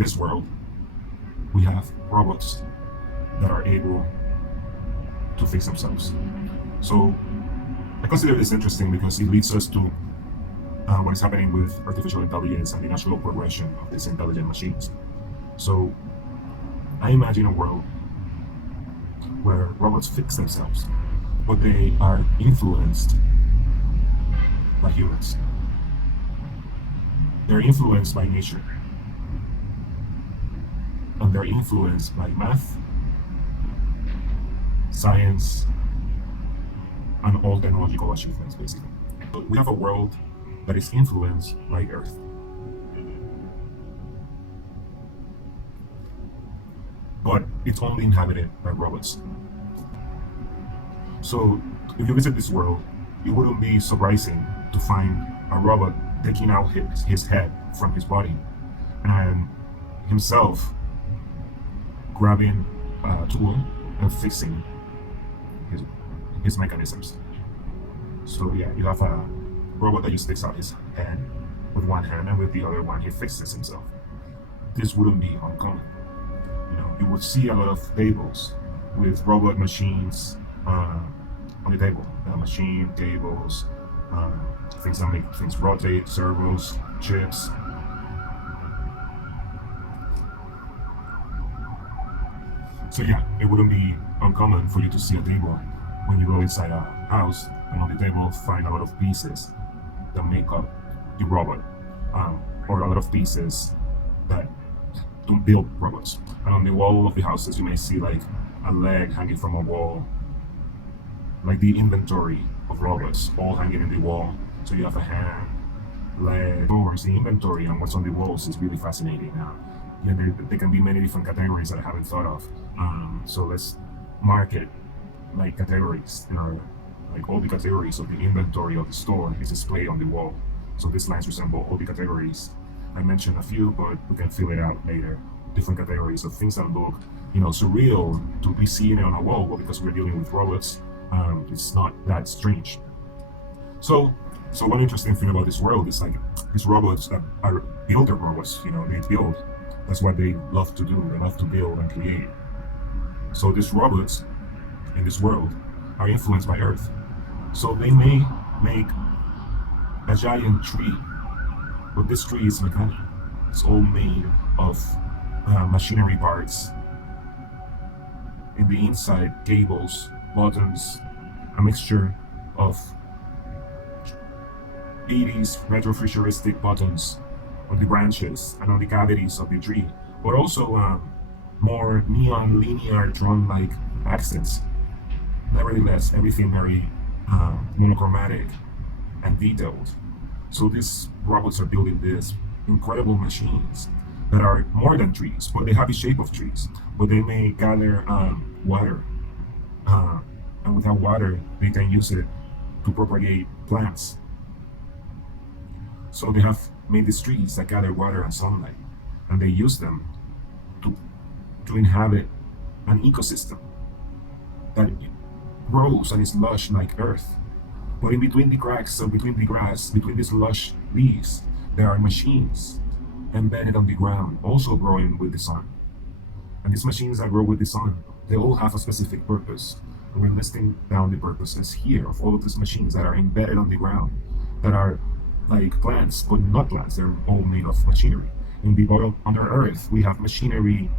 this world, we have robots that are able to fix themselves. So I consider this interesting because it leads us to what is happening with artificial intelligence and the natural progression of these intelligent machines. So I imagine a world where robots fix themselves, but they are influenced by humans. They're influenced by nature, and they're influenced by math, science, and all technological achievements, basically. So we have a world that is influenced by Earth. But it's only inhabited by robots. So if you visit this world, it wouldn't be surprising to find a robot taking out his head from his body and himself grabbing a tool and fixing his mechanisms. So yeah, you have a robot that just takes out his head with one hand, and with the other one he fixes himself. This wouldn't be uncommon. You would see a lot of tables with robot machines on the table. Machine tables, things that make things rotate, servos, chips. So yeah, it wouldn't be uncommon for you to see a table when you go inside a house, and on the table find a lot of pieces that make up the robot, or a lot of pieces that don't build robots. And on the wall of the houses, you may see like a leg hanging from a wall, like the inventory of robots all hanging in the wall. So you have a hand, leg, doors, the inventory, and what's on the walls is really fascinating. Yeah, there can be many different categories that I haven't thought of. So let's mark it like categories. Like all the categories of the inventory of the store is displayed on the wall. So these lines resemble all the categories. I mentioned a few, but we can fill it out later. Different categories of things that look, surreal to be seen on a wall, but because we're dealing with robots, it's not that strange. So one interesting thing about this world is like these robots that are builder robots. They build. That's what they love to do. They love to build and create. So these robots in this world are influenced by Earth. So they may make a giant tree, but this tree is mechanical. It's all made of machinery parts. In the inside, cables, buttons, a mixture of 80s retrofuturistic buttons on the branches and on the cavities of the tree, but also more neon linear drum-like accents. Nevertheless, everything very monochromatic and detailed. So these robots are building these incredible machines that are more than trees, but they have the shape of trees. But they may gather water, and without water, they can use it to propagate plants. So they have made these trees that gather water and sunlight, and they use them to inhabit an ecosystem that grows and is lush like earth. But in between the cracks, so between the grass, between these lush leaves, there are machines embedded on the ground, also growing with the sun. And these machines that grow with the sun, they all have a specific purpose. And we're listing down the purposes here of all of these machines that are embedded on the ground, that are like plants, but not plants. They're all made of machinery. In the bottom, under earth, we have machinery,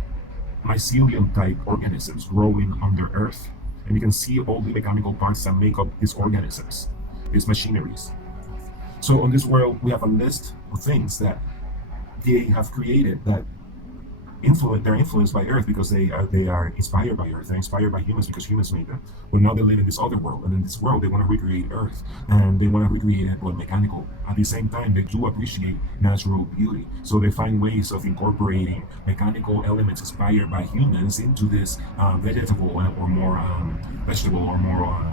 mycelium-type organisms growing under earth. And you can see all the mechanical parts that make up these organisms, these machineries. So on this world, we have a list of things that they have created that they're influenced by Earth because they are inspired by Earth. They're inspired by humans because humans made them. But now they live in this other world, and in this world they want to recreate Earth, and they want to recreate it but mechanical. At the same time, they do appreciate natural beauty, so they find ways of incorporating mechanical elements inspired by humans into this vegetable or more vegetable or more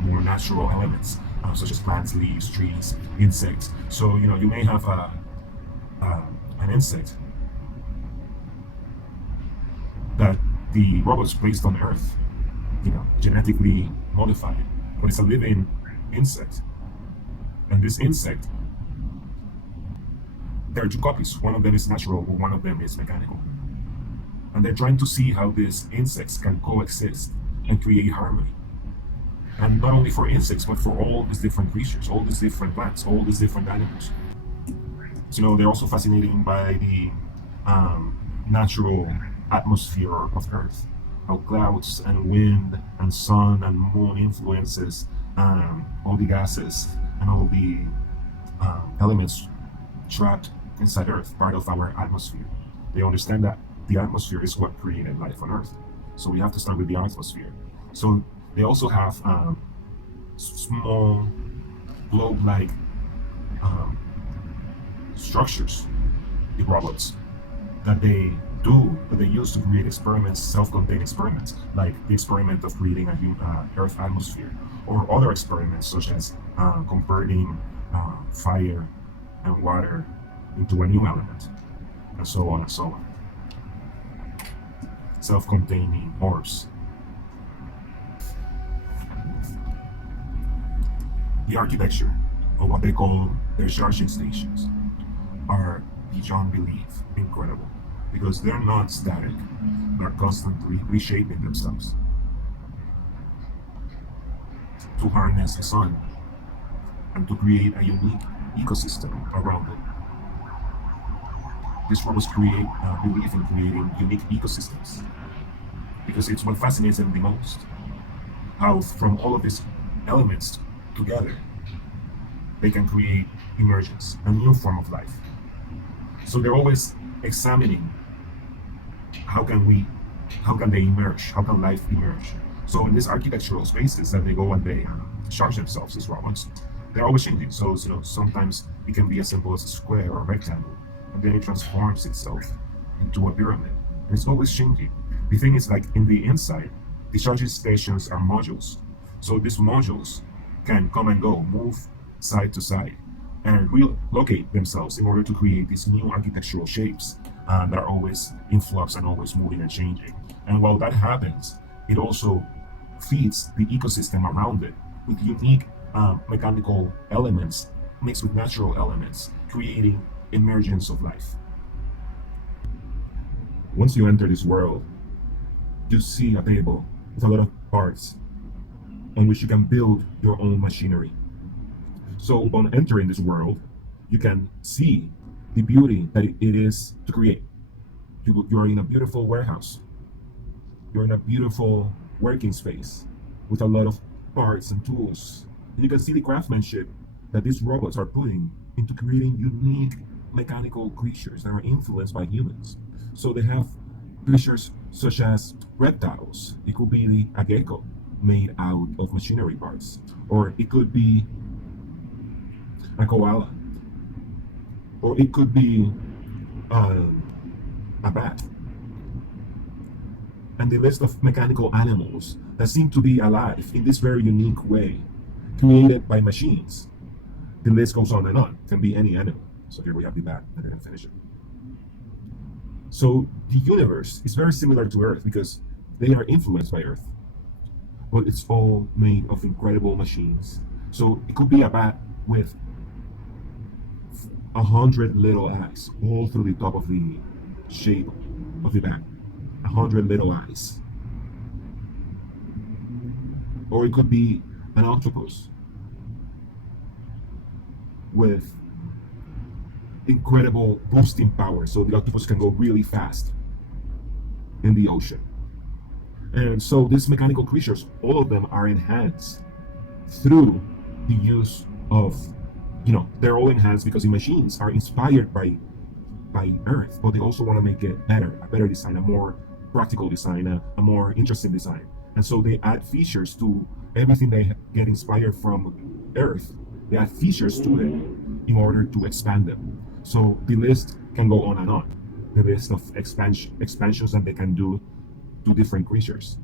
more natural elements, such as plants, leaves, trees, insects. So you may have an insect that the robots placed on Earth, genetically modified, but it's a living insect. And this insect there are two copies. One of them is natural, but one of them is mechanical. And they're trying to see how these insects can coexist and create harmony. And not only for insects, but for all these different creatures, all these different plants, all these different animals. So, they're also fascinating by the natural atmosphere of Earth, how clouds and wind and sun and moon influences all the gases and all the elements trapped inside Earth, part of our atmosphere. They understand that the atmosphere is what created life on Earth. So we have to start with the atmosphere. So they also have small globe-like um, structures, the robots, that they use to create experiments, self-contained experiments, like the experiment of creating a Earth atmosphere, or other experiments such as converting fire and water into a new element, and so on and so on. Self-containing orbs. The architecture of what they call their charging stations are beyond belief incredible, because they're not static, they're constantly reshaping themselves to harness the sun and to create a unique ecosystem around it. These robots believe in creating unique ecosystems because it's what fascinates them the most. How from all of these elements together, they can create emergence, a new form of life. So they're always examining how can they emerge, how can life emerge. So in these architectural spaces that they go and they charge themselves, these robots, they're always changing. So sometimes it can be as simple as a square or a rectangle, and then it transforms itself into a pyramid, and it's always changing. The thing is, like in the inside, the charging stations are modules. So these modules can come and go, move side to side, and relocate themselves in order to create these new architectural shapes that are always in flux and always moving and changing. And while that happens, it also feeds the ecosystem around it with unique mechanical elements mixed with natural elements, creating emergence of life. Once you enter this world, you see a table with a lot of parts on which you can build your own machinery. So upon entering this world, you can see the beauty that it is to create. You're in a beautiful warehouse. You're in a beautiful working space with a lot of parts and tools. And you can see the craftsmanship that these robots are putting into creating unique mechanical creatures that are influenced by humans. So they have creatures such as reptiles. It could be a gecko made out of machinery parts, or it could be a koala, or it could be a bat. And the list of mechanical animals that seem to be alive in this very unique way, created by machines. The list goes on and on. It can be any animal. So here we have the bat, and then finish it. So the universe is very similar to Earth because they are influenced by Earth, but it's all made of incredible machines. So it could be a bat with 100 little eyes all through the top of the shape of the bat. 100 little eyes. Or it could be an octopus with incredible boosting power, so the octopus can go really fast in the ocean. And so these mechanical creatures, all of them are enhanced through the use of, they're all enhanced because the machines are inspired by Earth, but they also want to make it better, a better design, a more practical design, a more interesting design. And so they add features to everything they get inspired from Earth. They add features to it in order to expand them. So the list can go on and on. The list of expansions that they can do to different creatures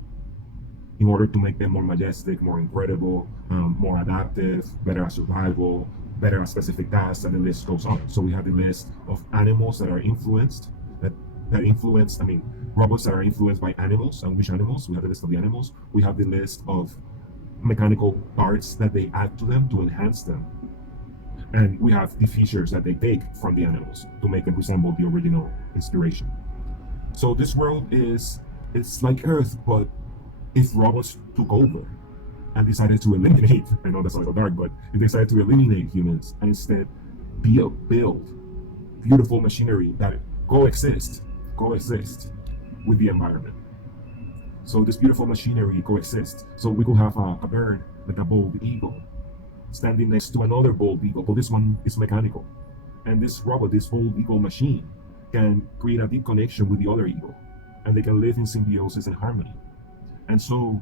in order to make them more majestic, more incredible, more adaptive, better at survival, better at specific tasks, and the list goes on. So we have the list of animals that are influenced, robots that are influenced by animals. And which animals? We have the list of the animals. We have the list of mechanical parts that they add to them to enhance them. And we have the features that they take from the animals to make them resemble the original inspiration. So this world is it's like Earth, but if robots took over and decided to eliminate, I know that's a little dark, but if they decided to eliminate humans and instead build beautiful machinery that coexist with the environment. So this beautiful machinery coexists. So we could have a bird like a bald eagle standing next to another bald eagle, but this one is mechanical. And this robot, this bald eagle machine, can create a deep connection with the other eagle, and they can live in symbiosis and harmony. And so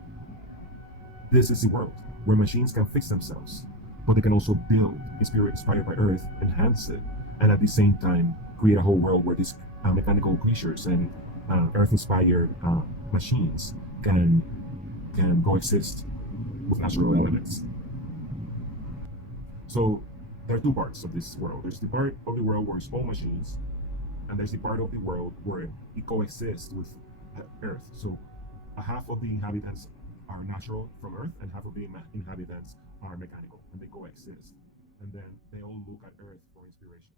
this is the world where machines can fix themselves, but they can also build, inspired by Earth, enhance it, and at the same time create a whole world where these mechanical creatures and Earth-inspired machines can coexist with natural elements. So there are two parts of this world. There's the part of the world where it's all machines, and there's the part of the world where it coexists with Earth. So a half of the inhabitants are natural from Earth, and half of the inhabitants are mechanical, and they coexist. And then they all look at Earth for inspiration.